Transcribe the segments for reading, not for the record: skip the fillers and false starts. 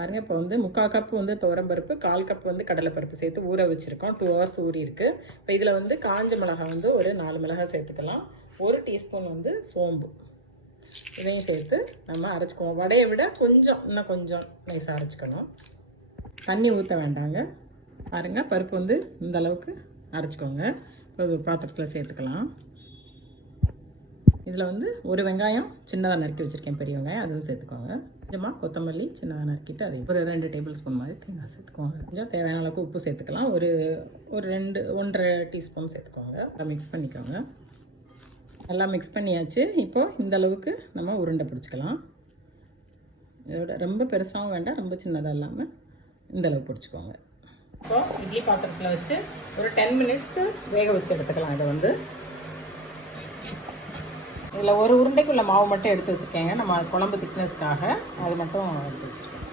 பாருங்கள், இப்போ வந்து 3/4 கப் வந்து துவரம்பருப்பு, 1/4 கப் வந்து கடலைப்பருப்பு சேர்த்து ஊற வச்சுருக்கோம். 2 ஹவர்ஸ் ஊறி இருக்குது. இப்போ இதில் வந்து காஞ்ச மிளகாய் வந்து ஒரு 4 மிளகாய் சேர்த்துக்கலாம். 1 டீஸ்பூன் வந்து சோம்பு, இதையும் சேர்த்து நம்ம அரைச்சிக்குவோம். வடையை விட இன்னும் கொஞ்சம் நைஸாக அரைச்சிக்கணும். தண்ணி ஊற்ற வேண்டாங்க. பாருங்கள், பருப்பு வந்து இந்த அளவுக்கு அரைச்சிக்கோங்க. இப்போ ஒரு பாத்திரத்தில் சேர்த்துக்கலாம். இதில் வந்து ஒரு வெங்காயம் சின்னதாக நறுக்கி வச்சுருக்கேன், பெரிய வெங்காயம், அதுவும் சேர்த்துக்கோங்க. கொஞ்சமாக கொத்தமல்லி சின்னதாக நறுக்கிட்டு அதை ஒரு 2 டேபிள் ஸ்பூன் மாதிரி தேங்காய் சேர்த்துக்கோங்க. கொஞ்சம் தேவையான அளவுக்கு உப்பு சேர்த்துக்கலாம். ஒரு 1.5 டீஸ்பூன் சேர்த்துக்கோங்க. மிக்ஸ் பண்ணிக்கோங்க. நல்லா மிக்ஸ் பண்ணியாச்சு. இப்போது இந்த அளவுக்கு நம்ம உருண்டை பிடிச்சிக்கலாம். இதோட ரொம்ப பெருசாகவும் வேண்டாம், ரொம்ப சின்னதாக இல்லாமல் இந்த அளவுக்கு பிடிச்சிக்கோங்க. இப்போ இட்லி பாத்திரத்தில் வச்சு ஒரு 10 மினிட்ஸ் வேக வச்சு எடுத்துக்கலாம். இதை வந்து இதில் ஒரு உருண்டைக்குள்ள மாவு மட்டும் எடுத்து வச்சுருக்கேங்க, நம்ம குழம்பு திக்னஸ்க்காக அது மட்டும் எடுத்து வச்சுருக்கேன்.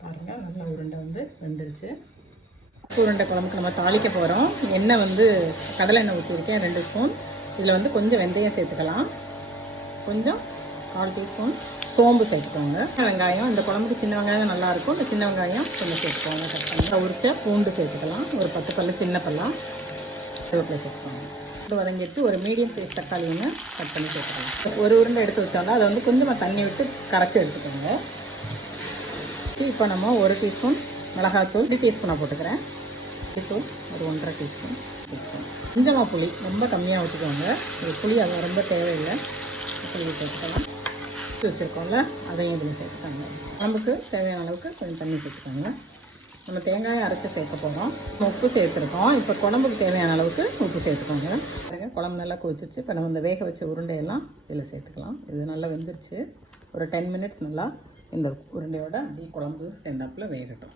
பாருங்கள், நல்ல உருண்டை வந்து வெந்துருச்சு. உருண்டை குழம்புக்கு நம்ம தாளிக்க போகிறோம். எண்ணெய் வந்து கடலை எண்ணெய் ஊற்றிருக்கேன் 2 ஸ்பூன். இதில் வந்து கொஞ்சம் வெந்தயம் சேர்த்துக்கலாம். கொஞ்சம் 1/4 டீஸ்பூன் சோம்பு சேர்த்துக்கோங்க. வெங்காயம், இந்த குழம்புக்கு சின்ன வெங்காயம் நல்லாயிருக்கும். இந்த சின்ன வெங்காயம் கொஞ்சம் சேர்த்துக்கோங்க. கட் பண்ணி உரிச்ச பூண்டு சேர்த்துக்கலாம். ஒரு 10 பல்லு சின்ன பல்லாம் கருவேப்பிலை சேர்த்துக்கோங்க. வதங்கிட்டு ஒரு மீடியம் சைஸ் தக்காளி ஒன்று கட் பண்ணி சேர்த்துக்கலாம். ஒரு உருண்டை எடுத்து வச்சோம்னா அதை வந்து கொஞ்சமாக தண்ணி விட்டு கரைச்சி எடுத்துக்கோங்க. இப்போ நம்ம 1 டீஸ்பூன் மிளகாத்தூள் 2 டீஸ்பூனாக போட்டுக்கிறேன். தூள் ஒரு 1.5 டீஸ்பூன் சேர்த்துக்கோங்க. கொஞ்சமாக புளி, ரொம்ப கம்மியாக ஊற்றிக்கோங்க. புளி அது ரொம்ப தேவையில்லை. புளி சேர்த்துக்கலாம். வச்சுருக்கோம்ல, அதையும் இதில் சேர்த்துக்கோங்க. குழம்புக்கு தேவையான அளவுக்கு கொஞ்சம் தண்ணி சேர்த்துக்கோங்க. நம்ம தேங்காயை அரைச்சி சேர்க்க போகிறோம். உப்பு சேர்த்துருக்கோம். இப்போ குழம்புக்கு தேவையான அளவுக்கு உப்பு சேர்த்துக்கோங்க. குழம்பு நல்லா கொதிச்சிச்சு. இப்போ நம்ம இந்த வேக வச்ச உருண்டையெல்லாம் இதில் சேர்த்துக்கலாம். இது நல்லா வெந்துருச்சு. ஒரு 10 மினிட்ஸ் நல்லா இந்த உருண்டையோட அப்படியே குழம்பு சேர்ந்தாப்பில் வேகட்டும்.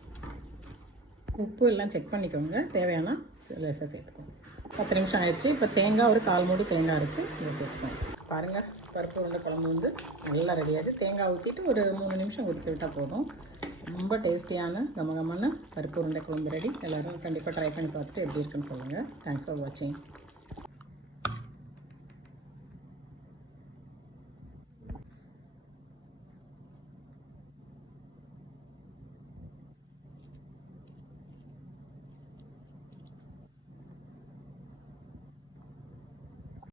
உப்பு எல்லாம் செக் பண்ணிக்கோங்க. தேவையான லேசாக சேர்த்துக்கோங்க. 10 நிமிஷம் ஆயிடுச்சு. இப்போ தேங்காய் ஒரு 1/4 மூடி தேங்காய் அரைச்சி இதை சேர்த்துக்கோங்க. பாருங்கள், பருப்பு உருண்டை குழம்பு வந்து நல்லா ரெடியாச்சு. தேங்காய் ஊற்றிட்டு ஒரு 3 நிமிஷம் கொதிக்க விட்டால் போதும். ரொம்ப டேஸ்டியான கமகமான பருப்பு உருண்டை குழம்பு ரெடி. எல்லோரும் கண்டிப்பாக ட்ரை பண்ணி பார்த்துட்டு எப்படி இருக்குன்னு சொல்லுங்கள். தேங்க்ஸ் ஃபார் வாட்சிங்.